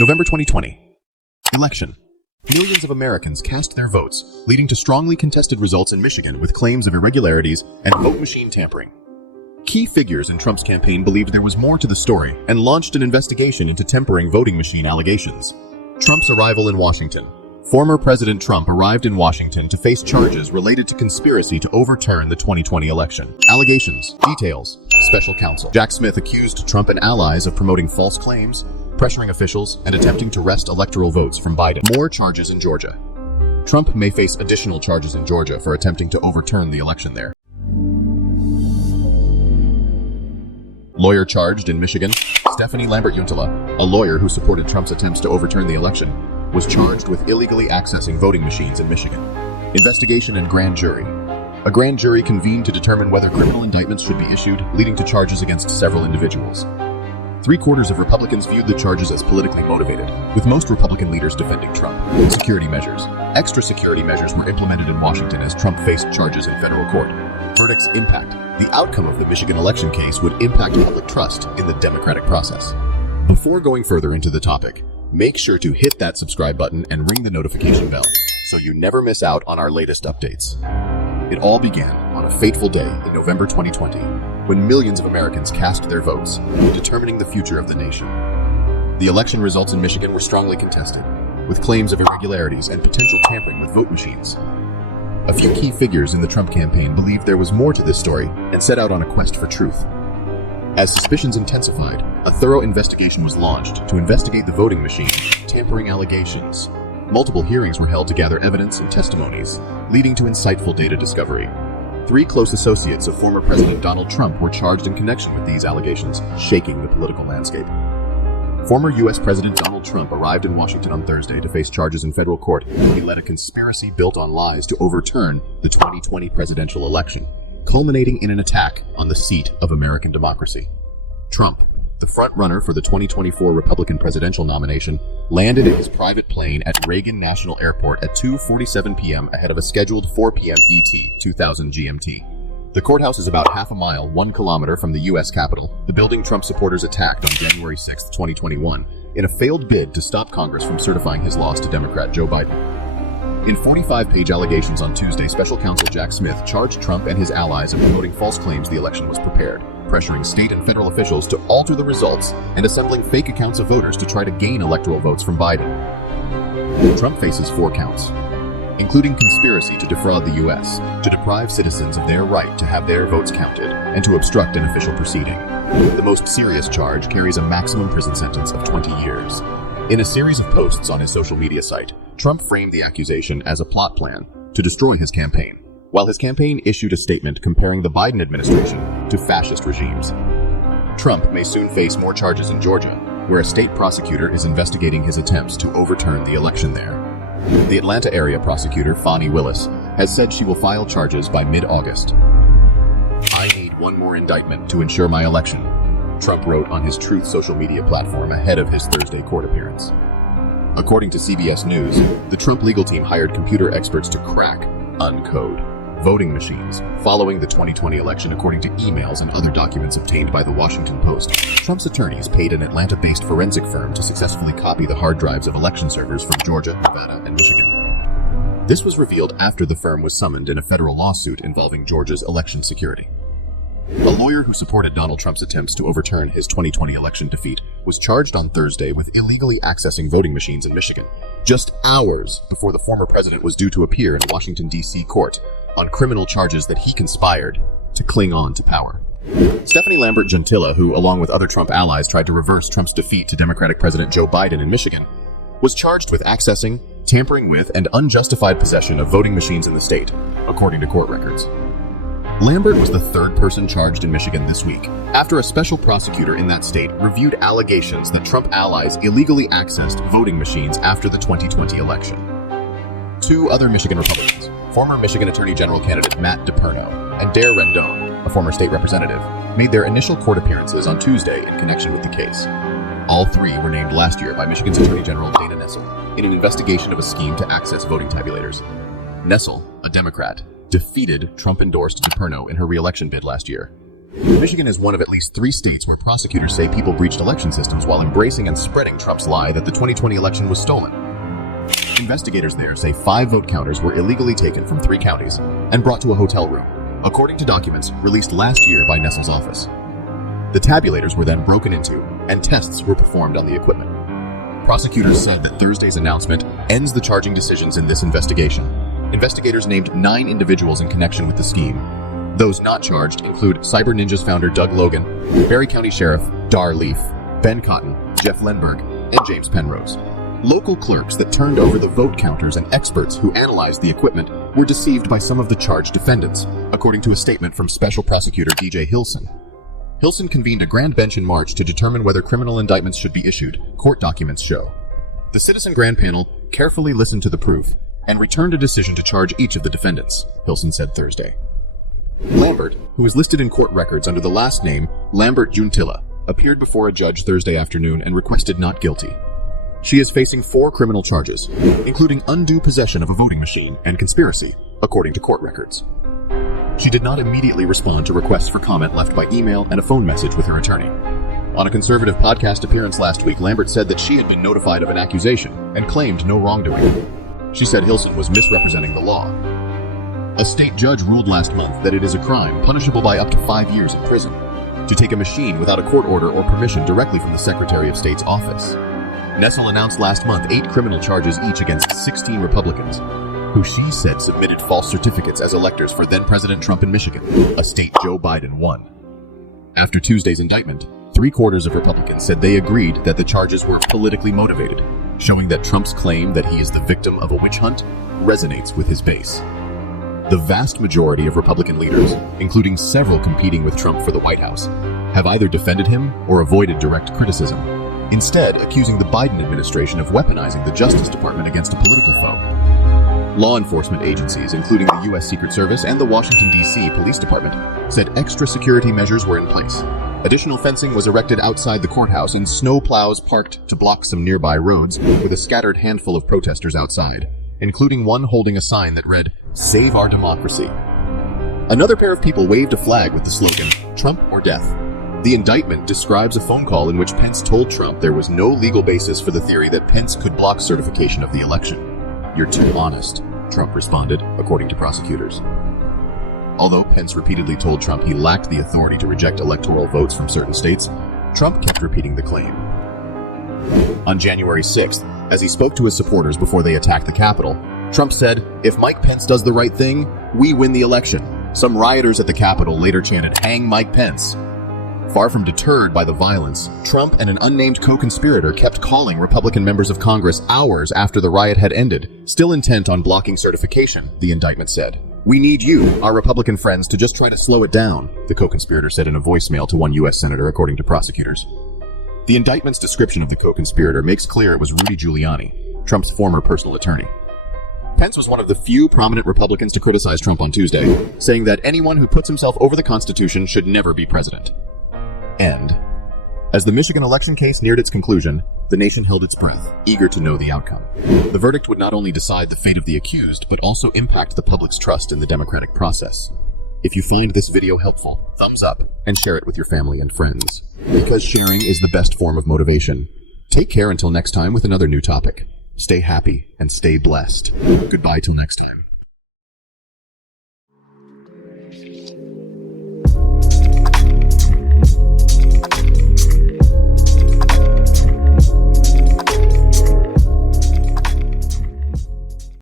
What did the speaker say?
November 2020. Election. Millions of Americans cast their votes, leading to strongly contested results in Michigan with claims of irregularities and vote machine tampering. Key figures in Trump's campaign believed there was more to the story and launched an investigation into tempering voting machine allegations. Trump's arrival in Washington. Former President Trump arrived in Washington to face charges related to conspiracy to overturn the 2020 election. Allegations. Details. Special counsel Jack Smith accused Trump and allies of promoting false claims, pressuring officials, and attempting to wrest electoral votes from Biden. More charges in Georgia. Trump may face additional charges in Georgia for attempting to overturn the election there. Lawyer charged in Michigan. Stephanie Lambert-Yuntila, a lawyer who supported Trump's attempts to overturn the election, was charged with illegally accessing voting machines in Michigan. Investigation and grand jury. A grand jury convened to determine whether criminal indictments should be issued, leading to charges against several individuals. 3/4 of Republicans viewed the charges as politically motivated, with most Republican leaders defending Trump. Security measures. Extra security measures were implemented in Washington as Trump faced charges in federal court. Verdict's impact. The outcome of the Michigan election case would impact public trust in the democratic process. Before going further into the topic, make sure to hit that subscribe button and ring the notification bell so you never miss out on our latest updates. It all began on a fateful day in November 2020, when millions of Americans cast their votes, determining the future of the nation. The election results in Michigan were strongly contested, with claims of irregularities and potential tampering with vote machines. A few key figures in the Trump campaign believed there was more to this story and set out on a quest for truth. As suspicions intensified, a thorough investigation was launched to investigate the voting machine tampering allegations. Multiple hearings were held to gather evidence and testimonies, leading to insightful data discovery. 3 close associates of former President Donald Trump were charged in connection with these allegations, shaking the political landscape. Former U.S. President Donald Trump arrived in Washington on Thursday to face charges in federal court. He led a conspiracy built on lies to overturn the 2020 presidential election, culminating in an attack on the seat of American democracy. Trump, the front-runner for the 2024 Republican presidential nomination, landed in his private plane at Reagan National Airport at 2:47 p.m. ahead of a scheduled 4 p.m. ET, 2000 GMT. The courthouse is about half a mile, 1 kilometer from the U.S. Capitol, the building Trump supporters attacked on January 6, 2021, in a failed bid to stop Congress from certifying his loss to Democrat Joe Biden. In 45-page allegations on Tuesday, special counsel Jack Smith charged Trump and his allies of promoting false claims the election was prepared, pressuring state and federal officials to alter the results and assembling fake accounts of voters to try to gain electoral votes from Biden. Trump faces 4 counts, including conspiracy to defraud the U.S., to deprive citizens of their right to have their votes counted, and to obstruct an official proceeding. The most serious charge carries a maximum prison sentence of 20 years. In a series of posts on his social media site, Trump framed the accusation as a plot plan to destroy his campaign, while his campaign issued a statement comparing the Biden administration to fascist regimes. Trump may soon face more charges in Georgia, where a state prosecutor is investigating his attempts to overturn the election there. The Atlanta area prosecutor, Fani Willis, has said she will file charges by mid-August. "I need one more indictment to ensure my election," Trump wrote on his Truth social media platform ahead of his Thursday court appearance. According to CBS News, the Trump legal team hired computer experts to crack, uncode, voting machines following the 2020 election, according to emails and other documents obtained by the Washington Post. Trump's attorneys paid an Atlanta-based forensic firm to successfully copy the hard drives of election servers from Georgia, Nevada, and Michigan. This was revealed after the firm was summoned in a federal lawsuit involving Georgia's election security. A lawyer who supported Donald Trump's attempts to overturn his 2020 election defeat was charged on Thursday with illegally accessing voting machines in Michigan, just hours before the former president was due to appear in a Washington, D.C. court on criminal charges that he conspired to cling on to power. Stephanie Lambert-Yuntila, who, along with other Trump allies, tried to reverse Trump's defeat to Democratic President Joe Biden in Michigan, was charged with accessing, tampering with, and unjustified possession of voting machines in the state, according to court records. Lambert was the 3rd person charged in Michigan this week, after a special prosecutor in that state reviewed allegations that Trump allies illegally accessed voting machines after the 2020 election. 2 other Michigan Republicans, former Michigan Attorney General candidate Matt DePerno and Dare Rendon, a former state representative, made their initial court appearances on Tuesday in connection with the case. All 3 were named last year by Michigan's Attorney General Dana Nessel in an investigation of a scheme to access voting tabulators. Nessel, a Democrat, defeated Trump-endorsed DePerno in her re-election bid last year. Michigan is one of at least 3 states where prosecutors say people breached election systems while embracing and spreading Trump's lie that the 2020 election was stolen. Investigators there say 5 vote counters were illegally taken from 3 counties and brought to a hotel room, according to documents released last year by Nessel's office. The tabulators were then broken into, and tests were performed on the equipment. Prosecutors said that Thursday's announcement ends the charging decisions in this investigation. Investigators named 9 individuals in connection with the scheme. Those not charged include Cyber Ninjas founder Doug Logan, Barry County Sheriff Dar Leaf, Ben Cotton, Jeff Lenberg, and James Penrose. Local clerks that turned over the vote counters and experts who analyzed the equipment were deceived by some of the charged defendants, according to a statement from Special Prosecutor DJ Hilson. Hilson convened a grand bench in March to determine whether criminal indictments should be issued, court documents show. The citizen grand panel carefully listened to the proof and returned a decision to charge each of the defendants, Hilson said Thursday. Lambert, who is listed in court records under the last name Lambert Juntila, appeared before a judge Thursday afternoon and requested not guilty. She is facing 4 criminal charges, including undue possession of a voting machine and conspiracy, according to court records. She did not immediately respond to requests for comment left by email and a phone message with her attorney. On a conservative podcast appearance last week, Lambert said that she had been notified of an accusation and claimed no wrongdoing. She said Hilson was misrepresenting the law. A state judge ruled last month that it is a crime punishable by up to 5 years in prison to take a machine without a court order or permission directly from the Secretary of State's office. Nessel announced last month 8 criminal charges each against 16 Republicans, who she said submitted false certificates as electors for then-President Trump in Michigan, a state Joe Biden won. After Tuesday's indictment, 3/4 of Republicans said they agreed that the charges were politically motivated, showing that Trump's claim that he is the victim of a witch hunt resonates with his base. The vast majority of Republican leaders, including several competing with Trump for the White House, have either defended him or avoided direct criticism, instead accusing the Biden administration of weaponizing the Justice Department against a political foe. Law enforcement agencies, including the U.S. Secret Service and the Washington, D.C. Police Department, said extra security measures were in place. Additional fencing was erected outside the courthouse and snow plows parked to block some nearby roads with a scattered handful of protesters outside, including one holding a sign that read, "Save our democracy." Another pair of people waved a flag with the slogan, "Trump or Death." The indictment describes a phone call in which Pence told Trump there was no legal basis for the theory that Pence could block certification of the election. "You're too honest," Trump responded, according to prosecutors. Although Pence repeatedly told Trump he lacked the authority to reject electoral votes from certain states, Trump kept repeating the claim. On January 6th, as he spoke to his supporters before they attacked the Capitol, Trump said, "If Mike Pence does the right thing, we win the election." Some rioters at the Capitol later chanted, "Hang Mike Pence." Far from deterred by the violence, Trump and an unnamed co-conspirator kept calling Republican members of Congress hours after the riot had ended, still intent on blocking certification, the indictment said. "We need you, our Republican friends, to just try to slow it down," the co-conspirator said in a voicemail to one U.S. senator, according to prosecutors. The indictment's description of the co-conspirator makes clear it was Rudy Giuliani, Trump's former personal attorney. Pence was one of the few prominent Republicans to criticize Trump on Tuesday, saying that anyone who puts himself over the Constitution should never be president. And as the Michigan election case neared its conclusion, the nation held its breath, eager to know the outcome. The verdict would not only decide the fate of the accused, but also impact the public's trust in the democratic process. If you find this video helpful, thumbs up and share it with your family and friends, because sharing is the best form of motivation. Take care until next time with another new topic. Stay happy and stay blessed. Goodbye till next time.